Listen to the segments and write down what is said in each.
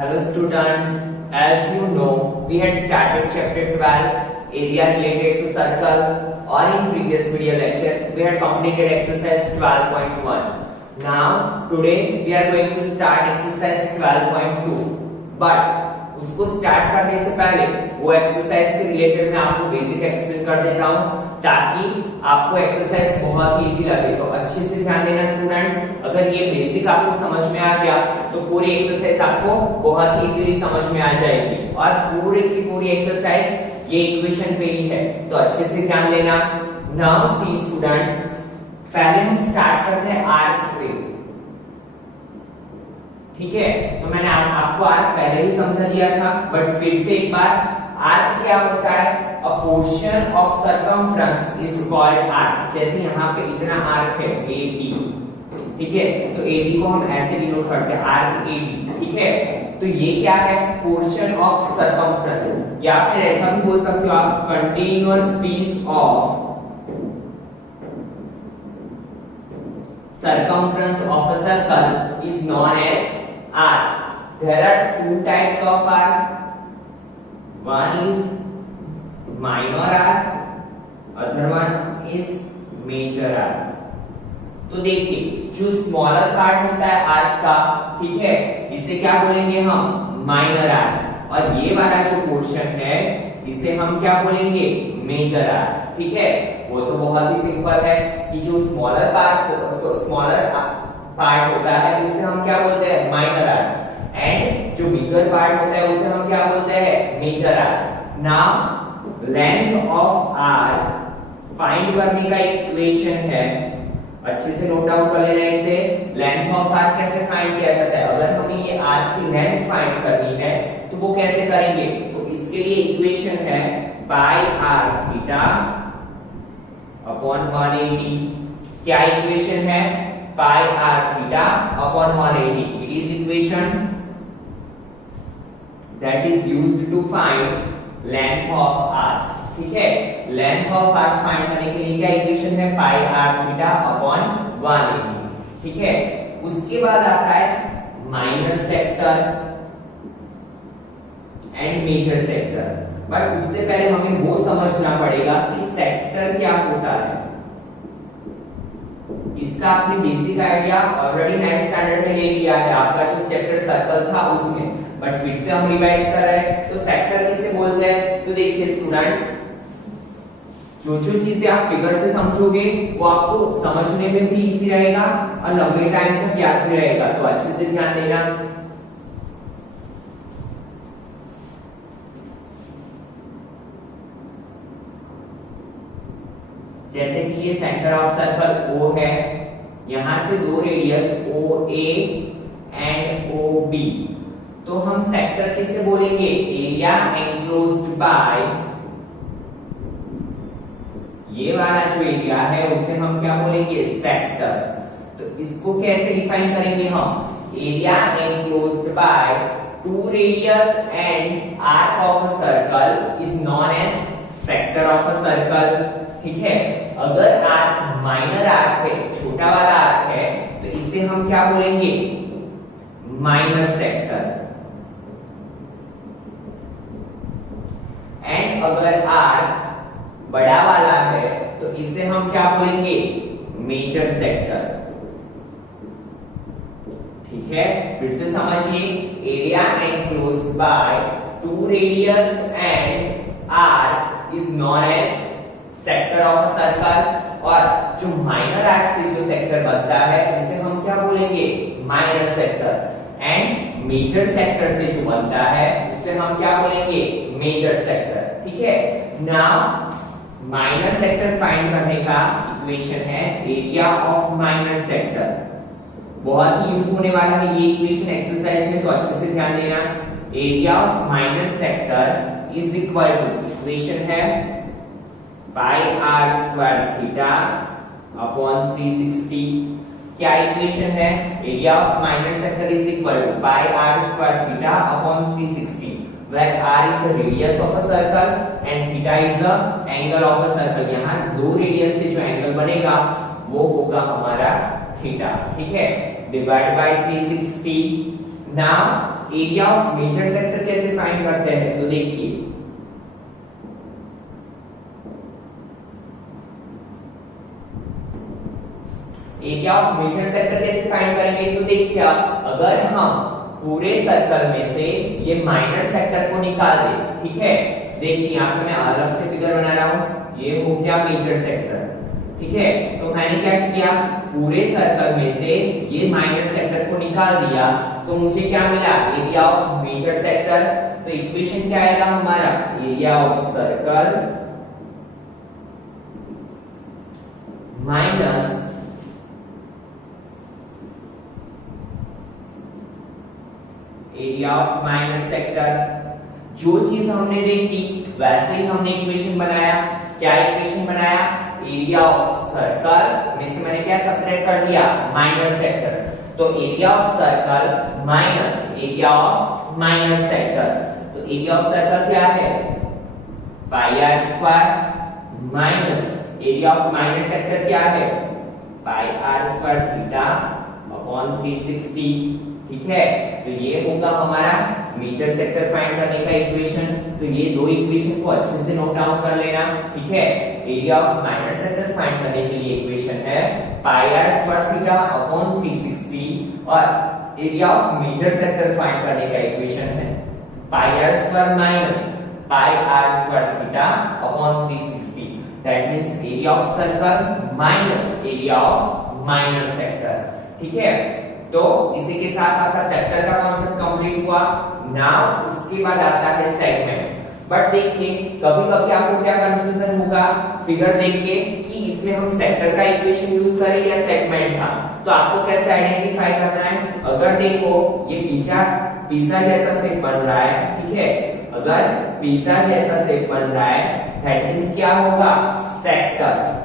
Hello student, as you know, we had started chapter 12, area related to circle, or in previous video lecture, we had completed exercise 12.1. Now, today we are going to start exercise 12.2. But उसको start करने से पहले वो exercise के related मैं आपको basic explain कर देता हूँ ताकि आपको एक्सरसाइज बहुत ही इजी लगे। तो अच्छे से ध्यान देना स्टूडेंट, अगर ये बेसिक आपको समझ में आ गया तो पूरी एक्सरसाइज आपको बहुत ही इजीली समझ में आ जाएगी और पूरी की पूरी एक्सरसाइज ये इक्वेशन पे ही है। तो अच्छे से ध्यान देना। नाउ सी स्टूडेंट, पहले हम स्टार्ट करते हैं आर्क से, ठीक है। तो मैंने आपको आर्क पहले ही समझा दिया था, बट फिर से एक बार, आर्क क्या होता है? अ portion of circumference is called arc. जैसे यहाँ पे इतना आर्क है AB, ठीक है, तो AB को हम ऐसे डिनोट करते हैं आर्क AB, ठीक है। तो ये क्या है? पोर्शन ऑफ सर्कमफ्रेंस, या फिर ऐसा भी बोल सकते हो आप, continuous piece of circumference of a circle is known as arc. There are two types of arc. One is minor arc, other one is major arc. तो देखिए, जो स्मॉलर पार्ट होता है आर्क का, ठीक है, इसे क्या बोलेंगे हम? Minor arc. और ये वाला जो पोर्शन है इसे हम क्या बोलेंगे? मेजर आर्क, ठीक है। वो तो बहुत ही सिंपल है कि जो स्मॉलर पार्ट होता है उसे हम क्या बोलते हैं? माइनर आर्क, एंड जो बिगर पार्ट होता है उसे हम क्या बोलते हैं? Major arc. Now length of arc find करने का इक्वेशन है, अच्छे से नोट डाउन कर लेना इसे। लेंथ ऑफ आर्क कैसे फाइंड किया जाता है? अगर हमें ये आर्क की लेंथ फाइंड करनी है तो वो कैसे करेंगे? तो इसके लिए इक्वेशन है पाई आर थीटा अपॉन 180। क्या इक्वेशन है? Pi r theta upon 180। It is equation that is used to find length of arc, ठीक है। लेंथ ऑफ आर्क फाइंड करने के लिए क्या इक्वेशन है? पाई आर थीटा अपॉन 180, ठीक है। उसके बाद आता है minor sector and major sector. But उससे पहले हमें वो समझना पड़ेगा कि सेक्टर क्या होता है। इसका आपने basic idea already 9th standard में ले लिया है, आपका जो चैप्टर सर्कल था उसमें, बट फिर से हम रिवाइज कर रहे हैं। तो सेक्टर किसे बोलते हैं? तो देखिए स्टूडेंट, जो चीजें आप फिगर से समझोगे वो आपको समझने में भी इजी रहेगा और लंबे टाइम तक याद भी रहेगा। तो अच्छे से ध्यान देना। जैसे कि ये सेंटर ऑफ सर्कल O है, यहां से दो रेडियस OA एंड OB, तो हम सेक्टर किसे बोलेंगे? एरिया एनक्लोज्ड बाय, ये वाला जो एरिया है उसे हम क्या बोलेंगे? सेक्टर। तो इसको कैसे डिफाइन करेंगे हम? Area enclosed by two radius and arc of a circle is known as sector of a circle, ठीक है। अगर आर्क माइनर आर्क है, छोटा वाला आर्क है, तो इसे हम क्या बोलेंगे? Minor sector. एंड अगर आर्क बड़ा वाला है तो इसे हम क्या बोलेंगे? मेजर सेक्टर, ठीक है। फिर से समझिए, area enclosed by two radius and arc is known as sector of a circle, और जो माइनर आर्क से जो सेक्टर बनता है उसे हम क्या बोलेंगे? Minor sector. And major sector से जो बनता है उसे हम क्या बोलेंगे? मेजर सेक्टर, ठीक है। नाउ माइनर सेक्टर फाइंड करने का इक्वेशन है एरिया ऑफ माइनर सेक्टर। बहुत ही यूज होने वाला है ये इक्वेशन एक्सरसाइज में, तो अच्छे से ध्यान देना। Area of minor sector is equal to, equation है pi r square theta upon 360। क्या इक्वेशन है? Area of minor sector is equal to pi r square theta upon 360, where r is the radius of a circle and theta is the angle of a circle। यहाँ दो radius से जो angle बनेगा वो होगा हमारा theta, ठीक है। Divide by 360। Now area of major sector कैसे फाइंड करते हैं, तो देखिए एरिया ऑफ मेजर सेक्टर कैसे फाइंड करेंगे, तो देखिए अगर हम पूरे सर्कल में से ये माइनर सेक्टर को निकाल दे, ठीक है, देखिए यहाँ पे मैं अलग से फिगर बना रहा हूँ, ये हो गया मेजर सेक्टर, ठीक है, तो मैंने क्या किया, पूरे सर्कल में से ये माइनर सेक्टर को निकाल दिया, तो मुझे क्या मिला, एरिया ऑफ मेजर सेक्टर। तो इक्वेशन क्या आएगा हमारा, area of circle minus area of minor sector. जो चीज हमने देखी वैसे ही हमने इक्वेशन बनाया। क्या इक्वेशन बनाया, एरिया ऑफ सर्कल में से मैंने क्या सब्ट्रैक्ट कर दिया, माइनर सेक्टर, तो area of circle minus area of minor sector. तो एरिया ऑफ सर्कल क्या है, pi r square minus area of minor sector क्या है, pi r square theta upon 360, ठीक है। तो ये होगा हमारा मेजर सेक्टर फाइंड करने का इक्वेशन। तो ये दो इक्वेशन को अच्छे से नोट डाउन कर लेना, ठीक है। Area of minor sector find करने के लिए इक्वेशन है pi r square theta upon 360 और area of major sector find करने का इक्वेशन है pi r square minus pi r square theta upon 360। That means area of circle minus area of minor sector, ठीक है। तो इसी के साथ आपका सेक्टर का कॉन्सेप्ट कंप्लीट हुआ। नाउ उसके बाद आता है सेगमेंट। बट देखिए कभी-कभी आपको क्या कंफ्यूजन होगा फिगर देख के कि इसमें हम सेक्टर का इक्वेशन यूज करें या सेगमेंट का, तो आपको कैसे आइडेंटिफाई करना है। अगर देखो ये पिज्जा जैसा शेप बन रहा है, ठीक है, अगर पिज्जा जैसा शेप बन रहा है दैट मींस क्या होगा, सेक्टर।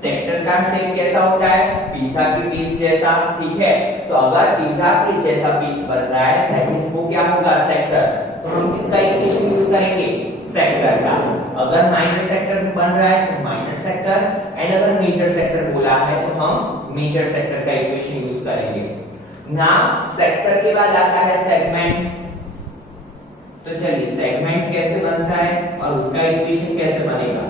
सेक्टर का शेप कैसा होता है, पिज्जा के पीस जैसा, ठीक है। तो अगर पिज्जा के जैसा पीस बन रहा है दैट मींस वो क्या होगा, सेक्टर। तो हम किसका इक्वेशन यूज करेंगे, सेक्टर का। अगर माइनर सेक्टर बन रहा है तो माइनर सेक्टर, एंड अगर मेजर सेक्टर बोला है तो हम मेजर सेक्टर का इक्वेशन यूज करेंगे। नाउ सेक्टर के बाद आता है सेगमेंट। तो चलिए सेगमेंट कैसे बनता है और उसका इक्वेशन कैसे बनेगा।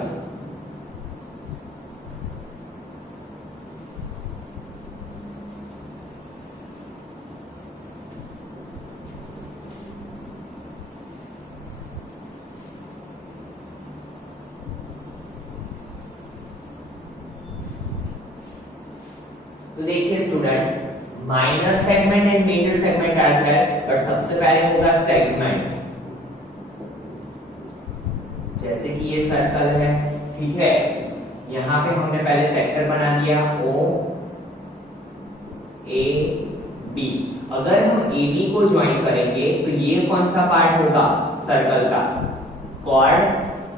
तो देखिए student, minor segment and major segment आता है, पर सबसे पहले होगा सेगमेंट। जैसे कि ये सर्कल है, ठीक है, यहां पे हमने पहले सेक्टर बना दिया ओ ए बी। अगर हम ए बी को ज्वाइन करेंगे तो ये कौन सा पार्ट होगा, सर्कल का कॉर्ड,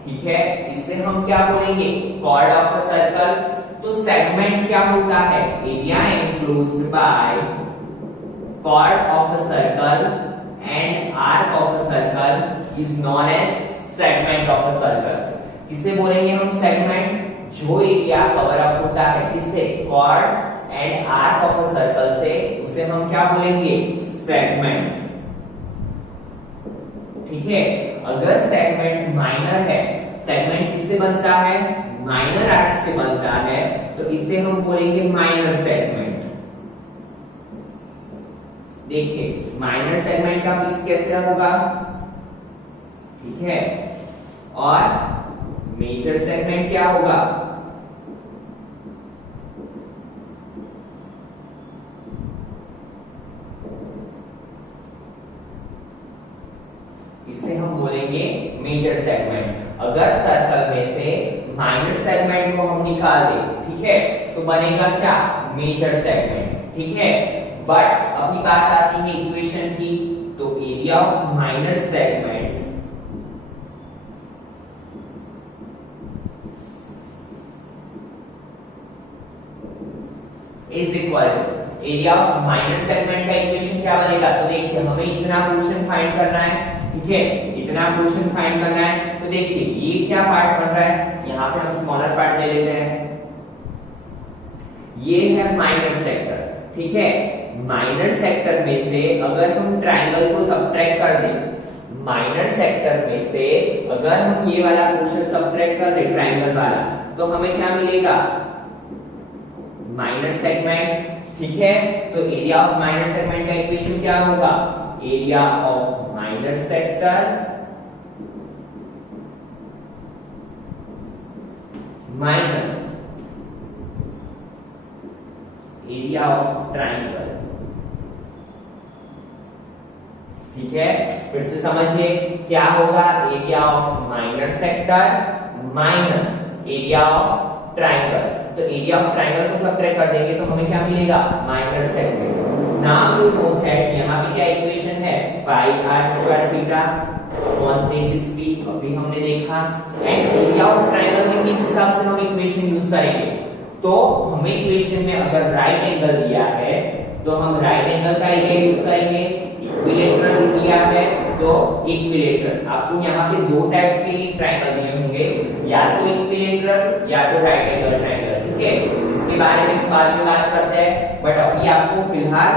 ठीक है। इसे हम क्या बोलेंगे, कॉर्ड ऑफ अ सर्कल। तो सेगमेंट क्या होता है, area enclosed by chord of a circle and arc of a circle is known as segment of a circle. इसे बोलेंगे हम सेगमेंट जो एरिया कवर अप होता है इससे chord and arc of a circle से, उसे हम क्या बोलेंगे, सेगमेंट, ठीक है। अगर सेगमेंट माइनर है, सेगमेंट किससे बनता है, माइनर आर्क से बनता है, तो इसे हम बोलेंगे माइनर सेगमेंट। देखिए माइनर सेगमेंट का पीस कैसे होगा, ठीक है, और मेजर सेगमेंट क्या होगा, इसे हम बोलेंगे मेजर सेगमेंट। अगर सर्कल में से माइनर सेगमेंट को हम निकाल दें, ठीक है, तो बनेगा क्या, मेजर सेगमेंट, ठीक है। बट अभी बात आती है इक्वेशन की, तो area of minor segment is equal to area of minor segment का इक्वेशन क्या बनेगा। तो देखिए हमें इतना पोर्शन फाइंड करना है, ठीक है, इतना पोर्शन फाइंड करना है। तो देखिए ये क्या पार्ट बन रहा है, यहां पे हम स्मॉलर पार्ट ले लेते हैं, ये है माइनर सेक्टर, ठीक है। माइनर सेक्टर में से अगर हम ट्राइंगल को सब्ट्रैक्ट कर दें, माइनर सेक्टर में से अगर हम ये वाला पोर्शन सब्ट्रैक्ट कर दें ट्राइंगल वाला, तो हमें क्या मिलेगा? Minor segment. ठीक है, तो एरिया ऑफ माइनर सेगमेंट का इक्वेशन क्या होगा? Area of minor sector minus area of triangle. ठीक है, फिर से समझिए क्या होगा? Area of minor sector minus area of triangle. तो एरिया ऑफ ट्राइंगल को सब्ट्रैक्ट कर देंगे तो हमें क्या मिलेगा? Minor segment. Now you know that यहाँ पे क्या इक्वेशन है? पाई r स्क्वायर थीटा अपॉन 360, अभी हमने देखा। एंड एरिया ऑफ ट्राइंगल में किस हिसाब से हम इक्वेशन यूज करेंगे? तो हमें इक्वेशन में अगर राइट एंगल दिया है तो हम राइट एंगल का एरिया यूज करेंगे। इक्विलेटरल दिया है तो इक्विलेटरल। आपको यहाँ पे दो टाइप्स के ट्रायंगल दिए होंगे, या तो इक्विलेटरल या तो राइट एंगल ट्रायंगल। ठीक है, इसके बारे में हम बाद में बात करते हैं, बट अभी आपको फिलहाल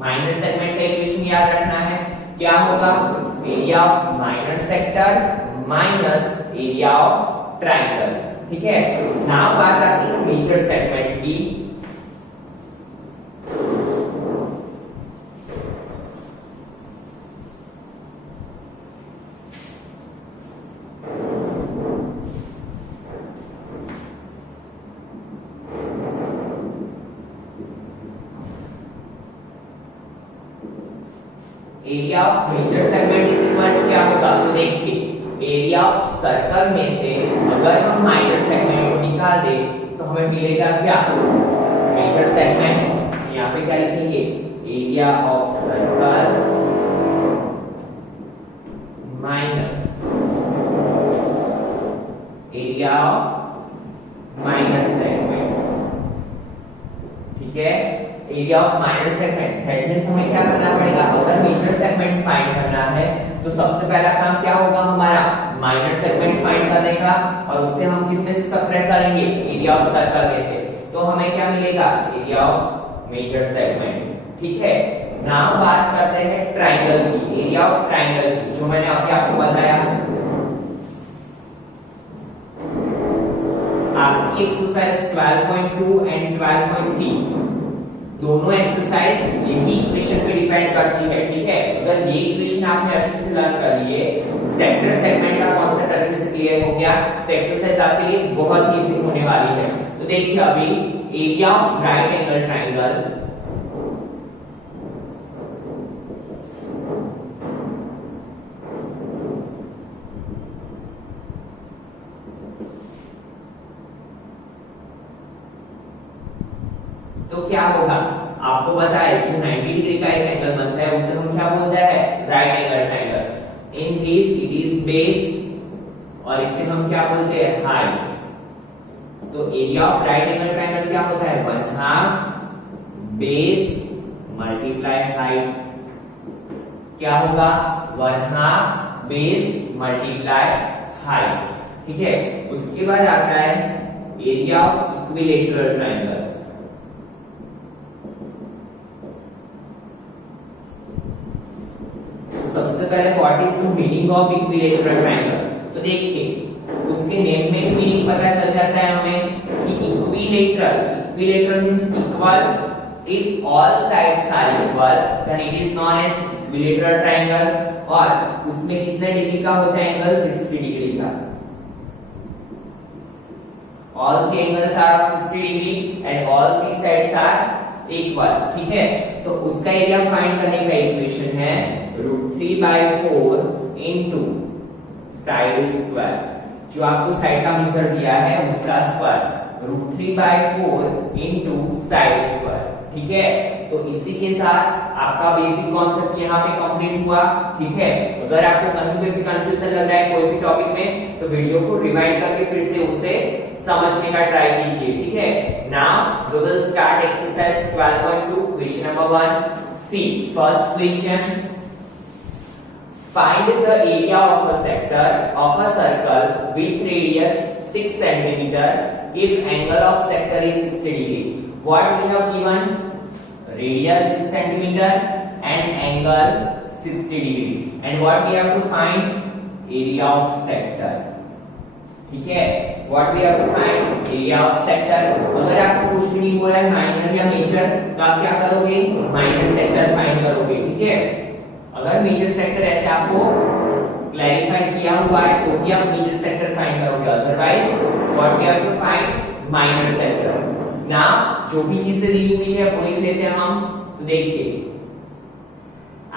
माइनर सेगमेंट का इक्वेशन याद रखना है। क्या होगा? Area of minor sector minus area of triangle. ठीक है, नाउ बात आती है मेजर सेगमेंट की। Area of major segment is equal to क्या होगा? तो देखिए एरिया ऑफ सर्कल में से अगर हम माइनर सेगमेंट को निकाल दें तो हमें मिलेगा क्या? Major segment. यहाँ पे क्या लिखेंगे? Area of circle minus area of minor segment. ठीक है, area of minor segment that means हमें क्या करना पड़ेगा? अगर मेजर सेगमेंट फाइंड करना है तो सबसे पहला काम क्या होगा हमारा? माइनर सेगमेंट फाइंड करने का, और उसे हम किस में से सब्ट्रैक्ट करेंगे? एरिया ऑफ सर्कल में से। तो हमें क्या मिलेगा? Area of major segment. ठीक है, नाउ बात करते हैं ट्रायंगल की, एरिया ऑफ ट्रायंगल की, जो मैंने अभी आपको बताया। आपकी एक्सरसाइज 12.2 एंड 12.3 दोनों एक्सरसाइज यही इक्वेशन पे डिपेंड करती है। ठीक है, अगर ये इक्वेशन आपने अच्छे से लर्न कर लिए, सेक्टर सेगमेंट का कॉन्सेप्ट अच्छे से क्लियर हो गया, तो एक्सरसाइज आपके लिए बहुत इजी होने वाली है। तो देखिए अभी area of right angle triangle तो क्या होगा? आपको पता है जो 90 डिग्री का एक एंगल बनता है उसे हम क्या बोलते हैं? Right angle triangle. In this it is base और इसे हम क्या बोलते हैं? हाइट। तो area of right angle triangle क्या होता है? 1/2 बेस मल्टीप्लाई हाइट। क्या होगा? 1/2 बेस मल्टीप्लाई हाइट। ठीक है, उसके बाद आता है एरिया ऑफ इक्विलेटरल ट्रायंगल। सबसे पहले what is the meaning of equilateral triangle? तो देखिए उसके नेम में ही मीनिंग पता चल जाता है हमें कि equilateral means equal. If all sides are equal then it is known as equilateral triangle. और उसमें कितने डिग्री का होता है एंगल? 60 डिग्री का। All three angles are of 60 degree and all three sides are equal. ठीक है, तो उसका एरिया फाइंड करने का इक्वेशन है √3/4 इनटू साइड स्क्वायर। जो आपको साइड का मेजर दिया है उसका स्क्वायर √3/4 इनटू साइड स्क्वायर। ठीक है, तो इसी के साथ आपका बेसिक कॉन्सेप्ट यहाँ पे कंप्लीट हुआ। ठीक है, अगर आपको कहीं पे भी कंफ्यूजन लग रहा है कोई भी टॉपिक में तो वीडियो को रिवाइंड करके फिर से उसे समझने का ट्राई कीजिए। ठीक है, now we will start exercise 12.2 question number 1। See first question, find the area of a sector of a circle with radius 6 cm if angle of sector is 60 degree. What we have given? radius 6 centimeter and angle 60 degree, and what we have to find area of sector. ठीक है, what we have to find area of sector. अगर आपको कुछ भी नहीं बोला है minor या मेजर, तो आप क्या करोगे, माइनर सेक्टर फाइंड करोगे. ठीक है, अगर मेजर सेक्टर ऐसे आपको क्लैरिफाई किया हुआ है तो भी आप मेजर सेक्टर फाइंड करोगे, otherwise what we have to find minor sector. ना जो भी चीजें दी हुई है वो लिख लेते हैं हम. तो देखिए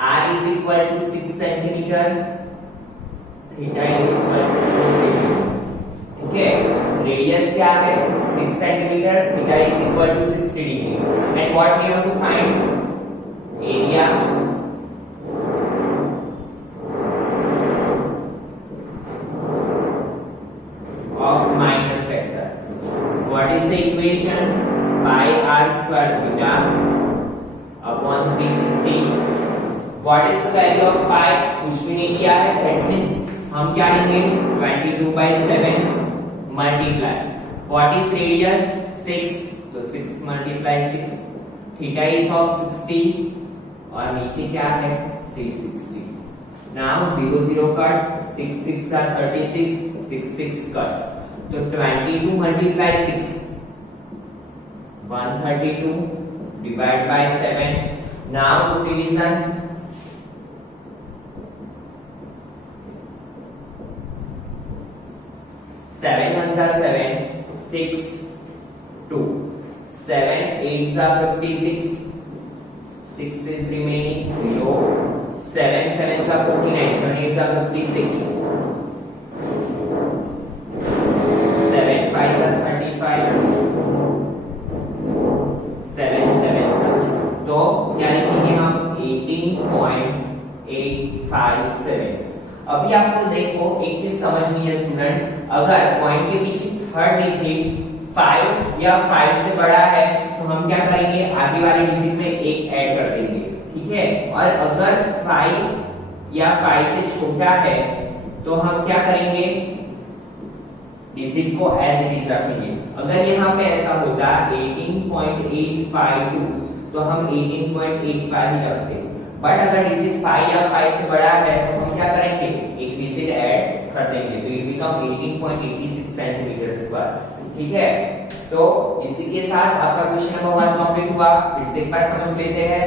r is equal to 6 centimetre, theta is equal to 60. ठीक है, रेडियस क्या है 6 centimetre, theta is equal to 60 degree, and what we have to find area of minor sector. What is the equation? Pi r square theta upon 360. What is the value of pi? कुछ भी नहीं दिया है, that means हम क्या लेंगे 22/7 multiply. What is radius? 6, तो 6 multiply 6. Theta is of 60 और नीचे क्या है 360. Now 0 0 cut, 6 6 are 36, 6 6 cut. तो 22 multiply 6, 132 divide by 7. Now do division. 7 1s are 7, 6 2, 7 8s are 56, 6 is remaining 0, 7 7s are 49, 7 8s are 56. 7 5s are 35, 7 7s are, तो क्या लिखेंगे हम 18.857. अभी आपको देखो एक चीज समझनी है स्टूडेंट, अगर पॉइंट के पीछे थर्ड डिजिट 5 या 5 से बड़ा है तो हम क्या करेंगे, आगे वाले डिजिट में एक ऐड कर देंगे. ठीक है, और अगर 5 या 5 से छोटा है तो हम क्या करेंगे, डिजिट को एज इट इज रखेंगे. अगर यहाँ पे ऐसा होता 18.852 तो हम 18.85 ही रखते, बट अगर डिजिट 5 या 5 से बड़ा है तो हम क्या करेंगे, एक डिजिट ऐड कर देंगे, तो इट बिकम 18.86 सेंटीमीटर स्क्वायर. ठीक है, तो इसी के साथ आपका क्वेश्चन नंबर 1 कंप्लीट हुआ. फिर से एक बार समझ लेते हैं.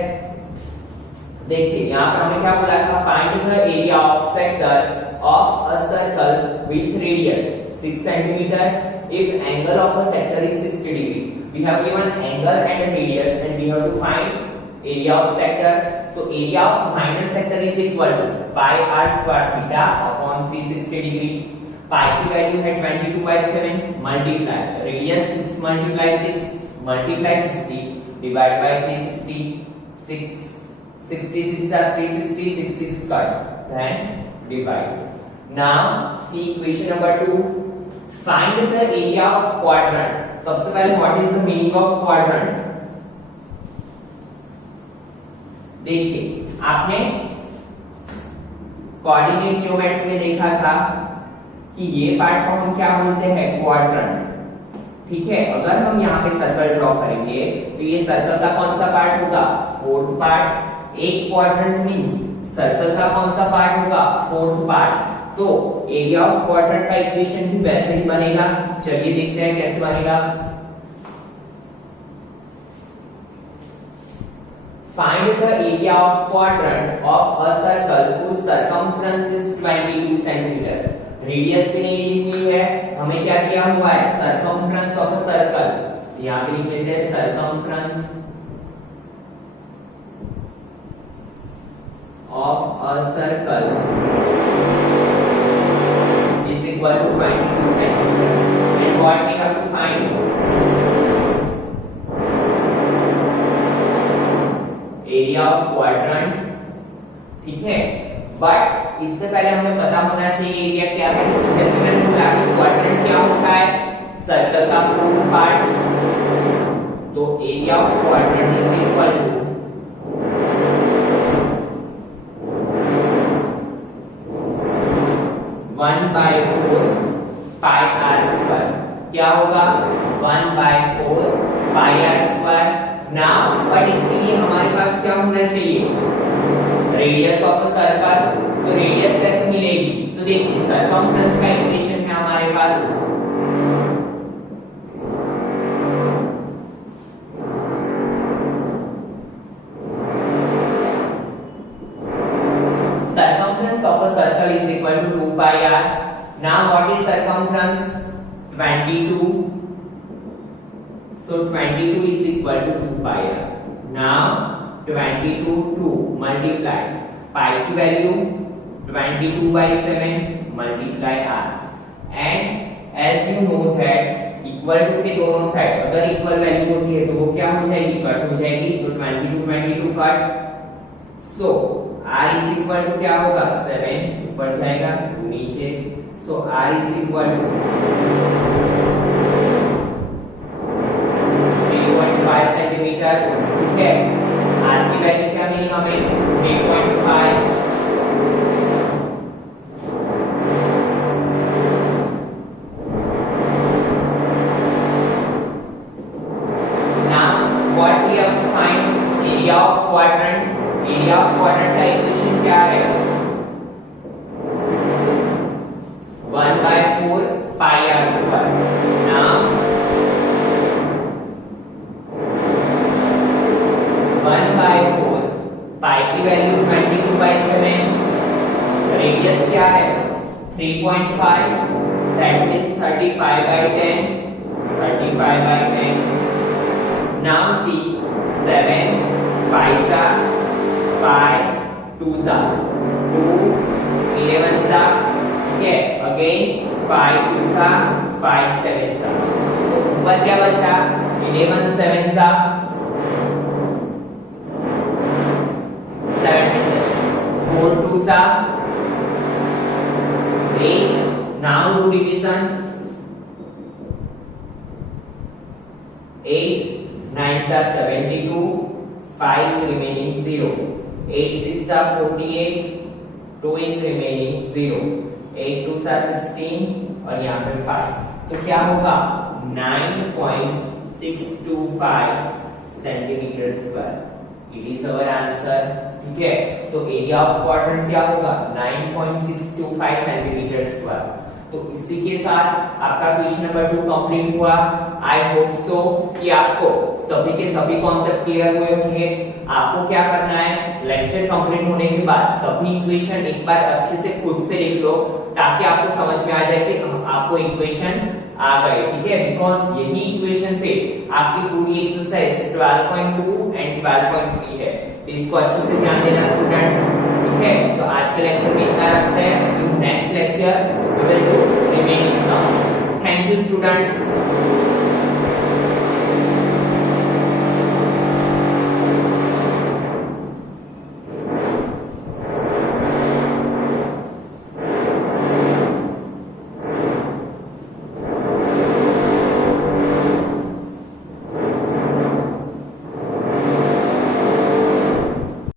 देखिए यहाँ पर हमने क्या बोला था, find the area of sector of a circle with radius 6 centimeter if angle of a sector is 60 degree. We have given angle and radius and we have to find area of sector. So area of minor sector is equal to pi r square theta upon 360 degree. Pi की value है 22/7 multiply radius 6 multiply 6 multiply 60 divide by 360. 6 66 are 360, 6 6 cut, then divide. Now see equation number 2. Find the area of quadrant. सबसे पहले what is the meaning of quadrant? देखिए आपने coordinate geometry में देखा था कि ये पार्ट को हम क्या बोलते हैं, क्वाड्रेंट. ठीक है, अगर हम यहाँ पे सर्कल ड्रॉ करेंगे तो ये सर्कल का कौन सा पार्ट होगा, फोर्थ पार्ट. एक क्वाड्रेंट मींस सर्कल का कौन सा पार्ट होगा, फोर्थ पार्ट. तो एरिया ऑफ क्वाड्रेंट का इक्वेशन भी वैसे ही बनेगा. चलिए देखते हैं कैसे बनेगा. Find the area of quadrant of a circle whose circumference is 22 centimeter. Radius भी नहीं दी हुई है, हमें क्या दिया हुआ है, circumference of a circle. यहाँ पे लिख लेते हैं circumference of a circle is equal to 22 centimeter. And what we have to find, area of quadrant. ठीक है, बट इससे पहले हमें पता होना चाहिए एरिया क्या है. जैसे मैंने बोला कि क्वाड्रेंट क्या होता है, सर्कल का फोर्थ पार्ट. तो area of quadrant is equal to 1/4 pi r square. क्या होगा, 1/4 pi r square. Now but इसके लिए पास क्या होना चाहिए, रेडियस ऑफ अ सर्कल। तो रेडियस कैसे मिलेगी, तो देखिए सरकमफ्रेंस का इक्वेशन है हमारे पास, circumference of a circle is equal to 2 pi r. Now what is circumference? 22. So 22 is equal to 2 pi r. Now 22 to multiply pi की value 22 by 7 multiply r, and as you know that equal to के दोनों side अगर equal value होती है तो वो क्या हो जाएगी, कट हो जाएगी। तो 22 cut, so r is equal to क्या होगा, 7 ऊपर जाएगा 2 नीचे, so r is equal to 3.5 centimetre. ठीक है, r की वैल्यू क्या मिली हमें, 3.5। What we have to find area of quadrant, area of quadrant का इक्वेशन क्या है, 1/4 pi r square। Now 1/4 pi की वैल्यू 22/7, रेडियस क्या है 3.5, that means 35/10, 35/10। Now see 7 5s are 5 2s are 2 11s are, okay, again 5 2s are 5 7s are, तो ऊपर क्या बचा 11 7s are 77, 4 2s are 8, now do division, 8 9s are 72, 5 is remaining 0, 8 6s are 48, 2 is remaining 0, 8 2s are 16 और यहाँ पे 5, तो क्या होगा 9.625 centimetre square, it is our answer. ठीक है, तो एरिया ऑफ क्वाड्रेंट क्या होगा 9.625 सेंटीमीटर स्क्वायर। तो इसी के साथ आपका क्वेश्चन नंबर 2 कंप्लीट हुआ। आई होप सो कि आपको सभी के सभी कॉन्सेप्ट क्लियर हुए होंगे। आपको क्या करना है, लेक्चर कंप्लीट होने के बाद सभी इक्वेशन एक बार अच्छे से खुद से लिख लो, ताकि आपको समझ में आ जाए कि आपको इक्वेशन आ गए। ठीक है, बिकॉज यही इक्वेशन पे आपकी पूरी एक्सरसाइज 12.2 एंड 12.3 है, तो इसको अच्छे से ध्यान देना स्टूडेंट। ठीक है, तो आज के लेक्चर में इतना रखते हैं। In next lecture we will do remaining sum. Thank you students.